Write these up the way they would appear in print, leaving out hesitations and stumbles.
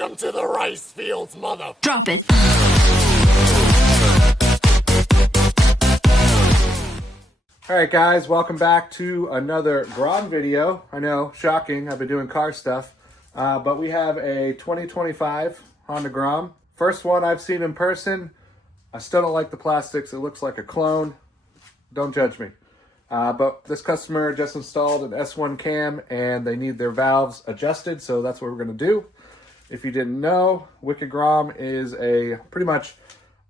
Welcome to the rice fields, mother. Drop it. Alright guys, welcome back to another Grom video. I know, shocking, I've been doing car stuff. But we have a 2025 Honda Grom. First one I've seen in person. I still don't like the plastics, it looks like a clone. Don't judge me. But this customer just installed an S1 cam and they need their valves adjusted, so that's what we're going to do. If you didn't know, Wicked Grom is pretty much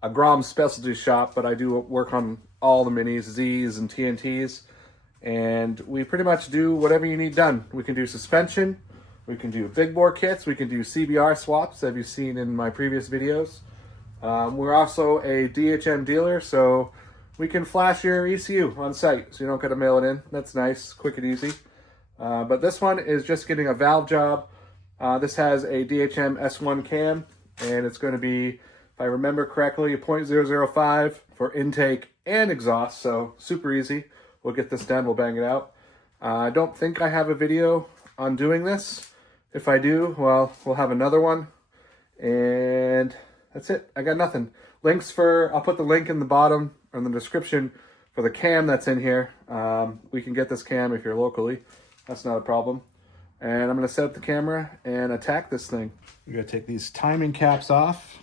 a Grom specialty shop, but I do work on all the minis, Zs and TNTs, and we pretty much do whatever you need done. We can do suspension, we can do big bore kits, we can do CBR swaps, as you've seen in my previous videos. We're also a DHM dealer, so we can flash your ECU on site, so you don't got to mail it in. That's nice, quick and easy. But this one is just getting a valve job. This has a DHM S1 cam, and it's going to be, if I remember correctly, a 0.005 for intake and exhaust, so super easy. We'll get this done, we'll bang it out. I don't think I have a video on doing this. If I do, well, we'll have another one. And that's it, I got nothing. I'll put the link in the bottom, or in the description, for the cam that's in here. We can get this cam if you're locally, that's not a problem. And I'm gonna set up the camera and attack this thing. We're gonna take these timing caps off.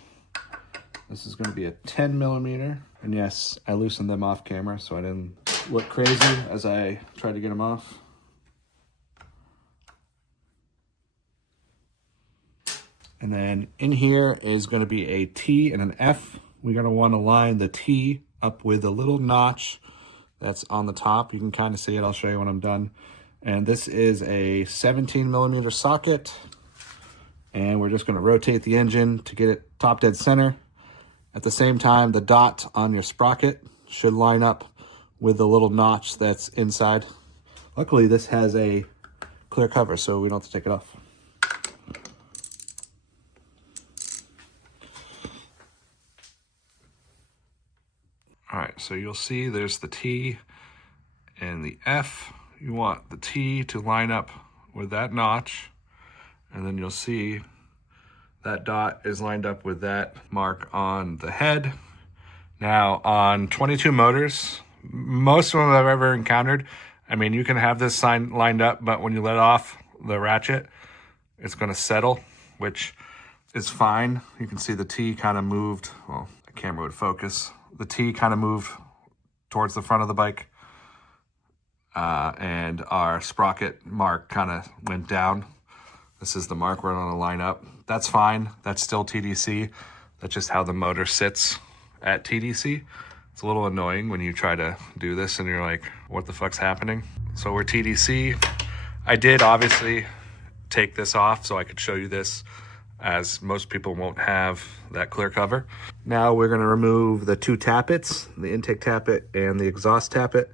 This is gonna be a 10 millimeter. And yes, I loosened them off camera so I didn't look crazy as I tried to get them off. And then in here is gonna be a T and an F. We're gonna wanna line the T up with a little notch that's on the top. You can kind of see it, I'll show you when I'm done. And this is a 17 millimeter socket. And we're just gonna rotate the engine to get it top dead center. At the same time, the dot on your sprocket should line up with the little notch that's inside. Luckily, this has a clear cover, so we don't have to take it off. All right, so you'll see there's the T and the F. You want the T to line up with that notch, and then you'll see that dot is lined up with that mark on the head. Now, on 22 motors, most of them I've ever encountered, I mean, you can have this sign lined up, but when you let off the ratchet, it's gonna settle, which is fine. You can see the T kind of moved, well, the camera would focus. The T kind of moved towards the front of the bike. And our sprocket mark kind of went down. This is the mark we're going to line up. That's fine. That's still TDC. That's just how the motor sits at TDC. It's a little annoying when you try to do this and you're like, what the fuck's happening? So we're TDC. I did obviously take this off so I could show you this, as most people won't have that clear cover. Now we're going to remove the two tappets, the intake tappet and the exhaust tappet.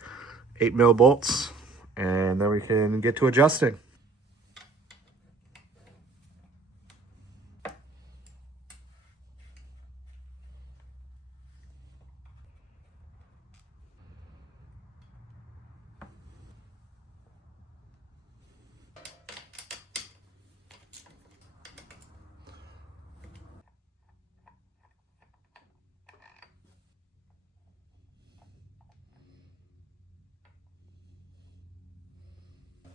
8mm bolts, and then we can get to adjusting.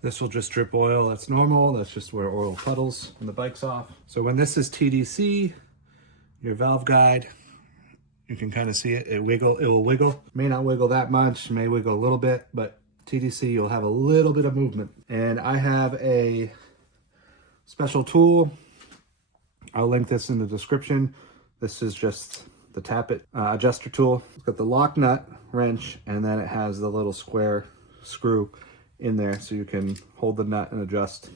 This will just drip oil, that's normal, that's just where oil puddles when the bike's off. So when this is TDC, your valve guide, you can kind of see it, it will wiggle. May not wiggle that much, may wiggle a little bit, but TDC, you'll have a little bit of movement. And I have a special tool. I'll link this in the description. This is just the tappet adjuster tool. It's got the lock nut, wrench, and then it has the little square screw in there so you can hold the nut and adjust.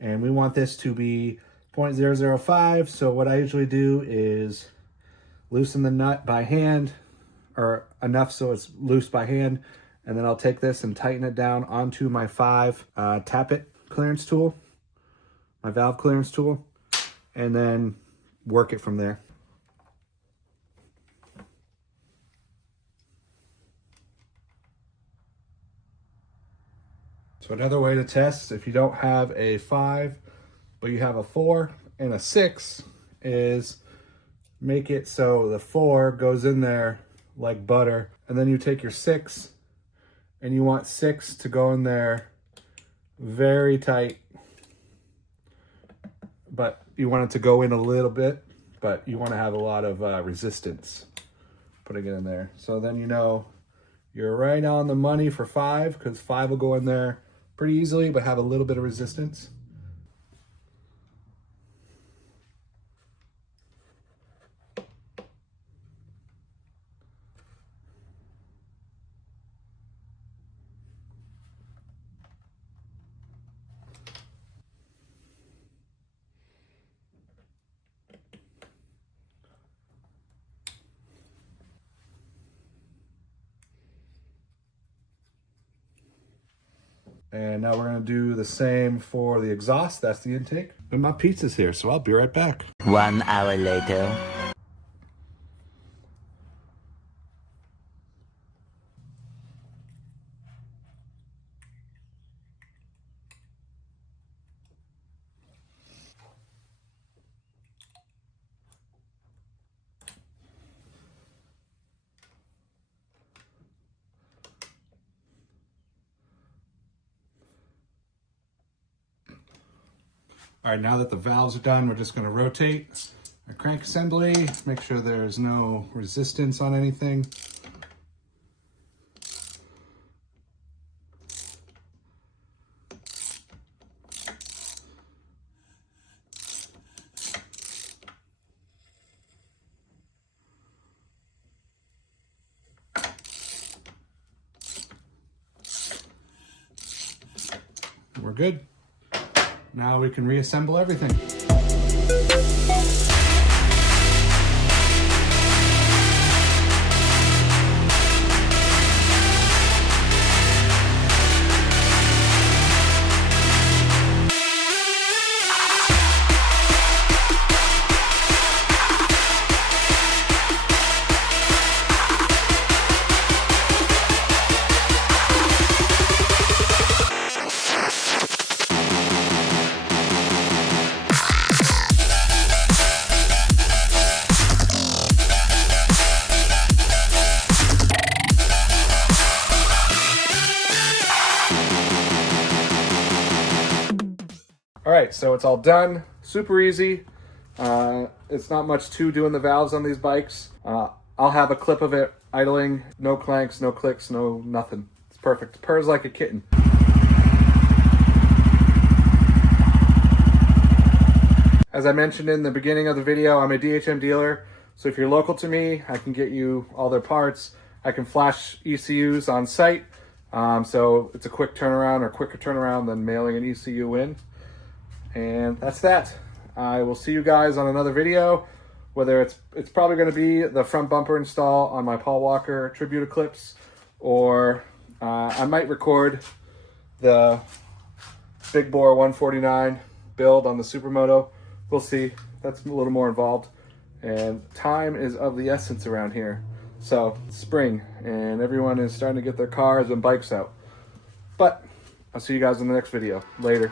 And we want this to be 0.005. So what I usually do is loosen the nut by hand, or enough so it's loose by hand, and then I'll take this and tighten it down onto my 5 tappet clearance tool, my valve clearance tool, and then work it from there. So another way to test, if you don't have a 5, but you have a 4, in a 6 is make it so the 4 goes in there like butter, and then you take your 6 and you want 6 to go in there very tight, but you want it to go in a little bit, but you want to have a lot of resistance putting it in there. So then you know you're right on the money for 5, because 5 will go in there pretty easily but have a little bit of resistance. And now we're gonna do the same for the exhaust. That's the intake. And my pizza's here, so I'll be right back. 1 hour later. All right, now that the valves are done, we're just gonna rotate our crank assembly, make sure there's no resistance on anything. We're good. Now we can reassemble everything. All right, so it's all done. Super easy. It's not much to doing the valves on these bikes. I'll have a clip of it idling. No clanks, no clicks, no nothing. It's perfect. It purrs like a kitten. As I mentioned in the beginning of the video, I'm a DHM dealer. So if you're local to me, I can get you all their parts. I can flash ECUs on site. So it's a quick turnaround, or quicker turnaround than mailing an ECU in. And that's that. I will see you guys on another video, whether it's probably going to be the front bumper install on my Paul Walker Tribute Eclipse, or I might record the big bore 149 build on the Supermoto. We'll see. That's a little more involved, and time is of the essence around here. So spring, and everyone is starting to get their cars and bikes out. But I'll see you guys in the next video. Later.